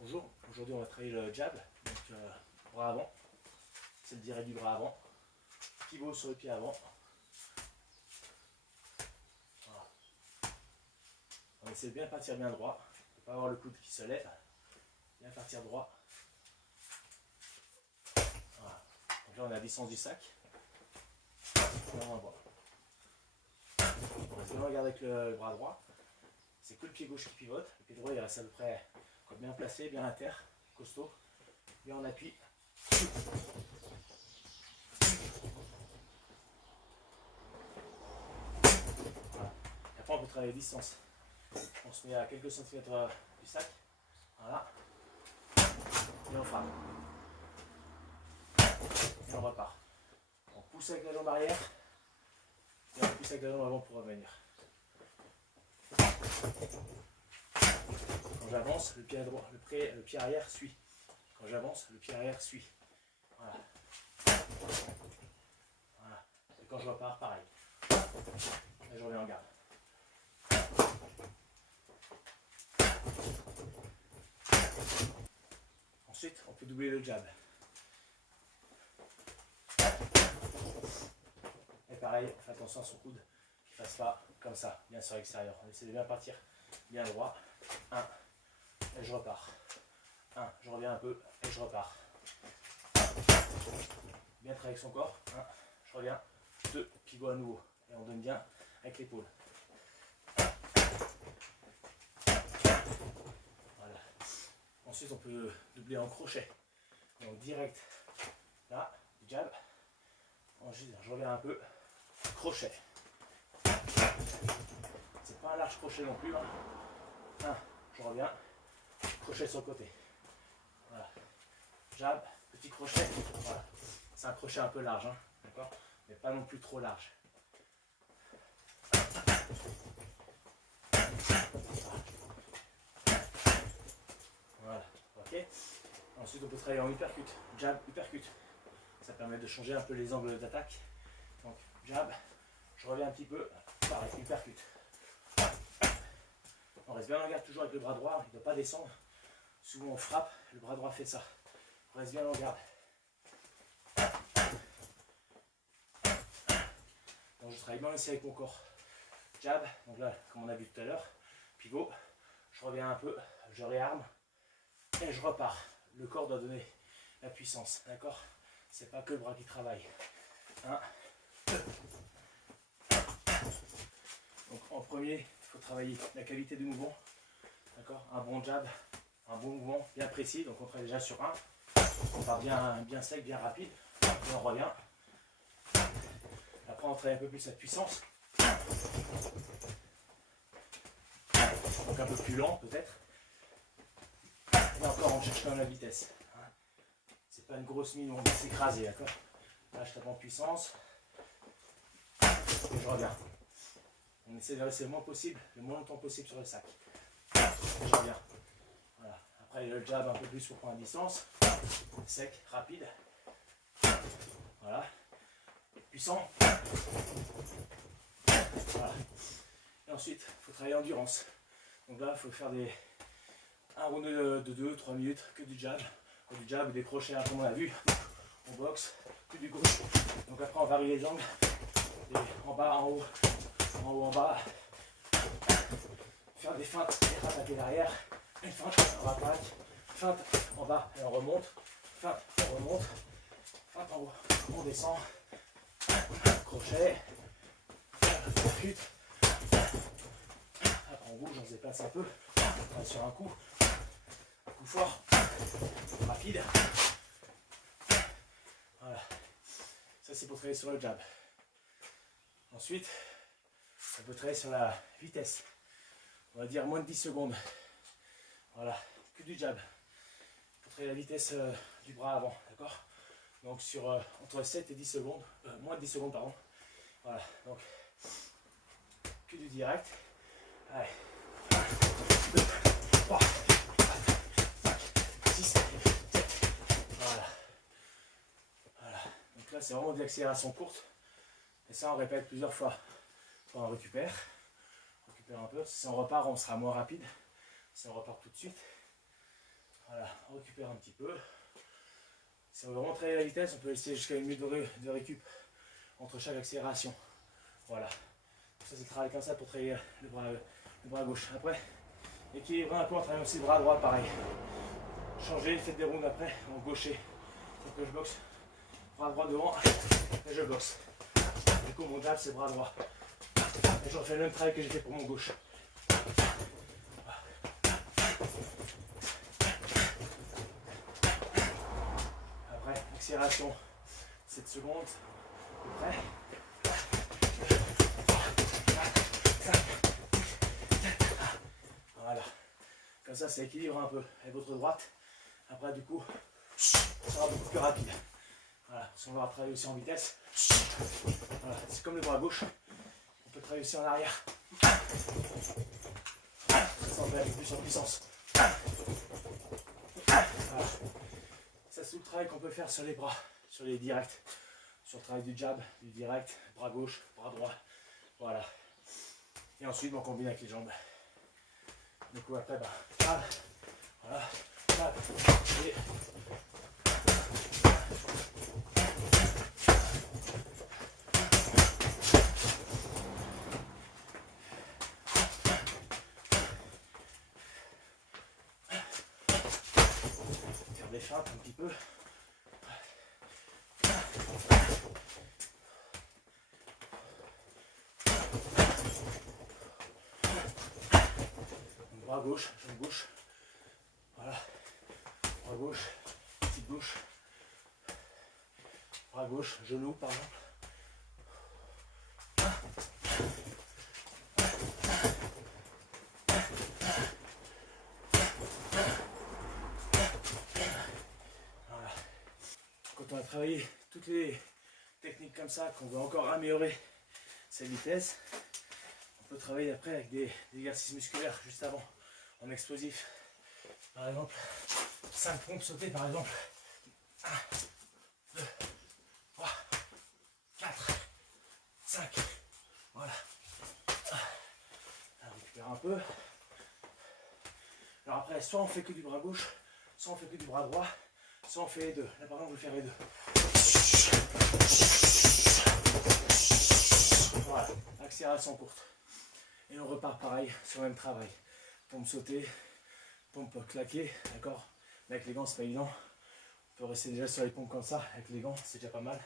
Bonjour, aujourd'hui on va travailler le jab, donc bras avant, c'est le direct du bras avant, pivot sur le pied avant. Voilà. On essaie de bien partir bien droit, il ne faut pas avoir le coude qui se lève, bien partir droit. Voilà. Donc là on est à distance du sac, on va bien regarder avec le bras droit, c'est que le pied gauche qui pivote, le pied droit il reste à peu près bien placé, bien à terre, costaud, bien en appui. Voilà. Après on peut travailler à distance. On se met à quelques centimètres du sac. Voilà. Et on frappe. Et on repart. On pousse avec la jambe arrière. Et on pousse avec la jambe avant pour revenir. Quand j'avance, le pied droit, le pied arrière suit. Quand j'avance, le pied arrière suit. Voilà. Voilà. Et quand je repars, pareil. Et je reviens en garde. Ensuite, on peut doubler le jab. Et pareil, on fait attention à son coude qu'il ne fasse pas comme ça, bien sur l'extérieur. On essaie de bien partir bien droit. 1, et je repars. 1, je reviens un peu et je repars. Bien travailler avec son corps. 1, je reviens. 2, pivot à nouveau. Et on donne bien avec l'épaule. Voilà. Ensuite, on peut doubler en crochet. Donc direct, là, jab. Ensuite, je reviens un peu. Crochet. C'est pas un large crochet non plus. 1, je reviens. Crochet sur le côté. Voilà. Jab, petit crochet. Voilà. C'est un crochet un peu large, hein, d'accord, mais pas non plus trop large. Voilà, ok. Ensuite, on peut travailler en uppercut. Jab, uppercut. Ça permet de changer un peu les angles d'attaque. Donc, jab, je reviens un petit peu. Pareil, uppercut. On reste bien en garde toujours avec le bras droit, il ne doit pas descendre. Souvent on frappe, le bras droit fait ça. On reste bien en garde. Donc je travaille bien aussi avec mon corps. Jab, donc là, comme on a vu tout à l'heure, pivot, je reviens un peu, je réarme et je repars. Le corps doit donner la puissance, d'accord? C'est pas que le bras qui travaille. 1, 2. Donc en premier, il faut travailler la qualité du mouvement, d'accord? Un bon jab, un bon mouvement bien précis, donc on travaille déjà sur 1. On part bien sec, bien rapide, et on revient. Après on travaille un peu plus la puissance. Donc un peu plus lent peut-être. Et encore on cherche quand même la vitesse. C'est pas une grosse mine où on va s'écraser, d'accord? Là je tape en puissance. Et je reviens. On essaie de rester le moins possible, le moins longtemps possible sur le sac. Et je reviens. Voilà. Après le jab un peu plus pour prendre la distance. Sec, rapide. Voilà. Puissant. Voilà. Et ensuite, il faut travailler l'endurance. Donc là, il faut faire un round de 2-3 minutes, que du jab. Du jab, des crochets, hein, comme on a vu. On boxe, que du gauche. Donc après, on varie les angles. Et en bas, en haut, en bas. Faire des feintes et rattaquer derrière. Une feinte, on rattaque. Feinte en bas et on remonte. Feinte, on remonte. Feinte en haut, on descend. Crochet. Percute. Après on bouge, on se déplace un peu. On va sur un coup fort, rapide. Voilà. Ça c'est pour travailler sur le jab. Ensuite, on peut travailler sur la vitesse. On va dire moins de 10 secondes. Voilà, que du jab. Pour travailler la vitesse du bras avant, d'accord? Donc sur entre 7 et 10 secondes, moins de 10 secondes pardon. Voilà, donc que du direct. Allez. 1, 2, 3, 4, 5, 6, 7. Voilà. Voilà. Donc là c'est vraiment de l'accélération courte. Et ça on répète plusieurs fois. On récupère un peu. Si on repart, on sera moins rapide. Si on repart tout de suite. Voilà, on récupère un petit peu. Si on veut vraiment travailler la vitesse, on peut essayer jusqu'à 1 minute de récup entre chaque accélération. Voilà. Ça, c'est le travail comme ça pour travailler le bras gauche. Après, équilibrer un peu en travaillant aussi le bras droit, pareil. Changer, faites des rounds après en gaucher. Donc je boxe, bras droit devant, et je boxe. Du coup, mon jab, c'est bras droit. Et je refais le même travail que j'ai fait pour mon gauche. Après, accélération, 7 secondes. Prêt. Voilà. Comme ça équilibre un peu avec votre droite. Après, du coup, ça sera beaucoup plus rapide. Voilà, parce qu'on va travailler aussi en vitesse. Voilà, c'est comme le bras gauche. On peut travailler aussi en arrière. Ça va avec plus en puissance. Voilà. Ça, c'est tout le travail qu'on peut faire sur les bras, sur les directs. Sur le travail du jab, du direct, bras gauche, bras droit. Voilà. Et ensuite, on combine avec les jambes. Du coup, après, jab, voilà, jab, et faire des feintes un petit peu. Bras gauche, jambe gauche. Voilà. Bras gauche, petite gauche. Bras gauche, genou par exemple. Voilà. Quand on a travaillé toutes les techniques comme ça, qu'on veut encore améliorer sa vitesse, on peut travailler après avec des exercices musculaires juste avant, en explosif. Par exemple, 5 pompes sautées par exemple. 1, 2, 3, 4, 5. Voilà. On récupère un peu. Alors après, soit on fait que du bras gauche, soit on fait que du bras droit, soit on fait les deux. Là par exemple, je vais faire les deux. Voilà, accélération courte. Et on repart pareil sur le même travail. Pompe sautée, pompe claquée, d'accord. Mais avec les gants, c'est pas évident. On peut rester déjà sur les pompes comme ça, avec les gants, c'est déjà pas mal.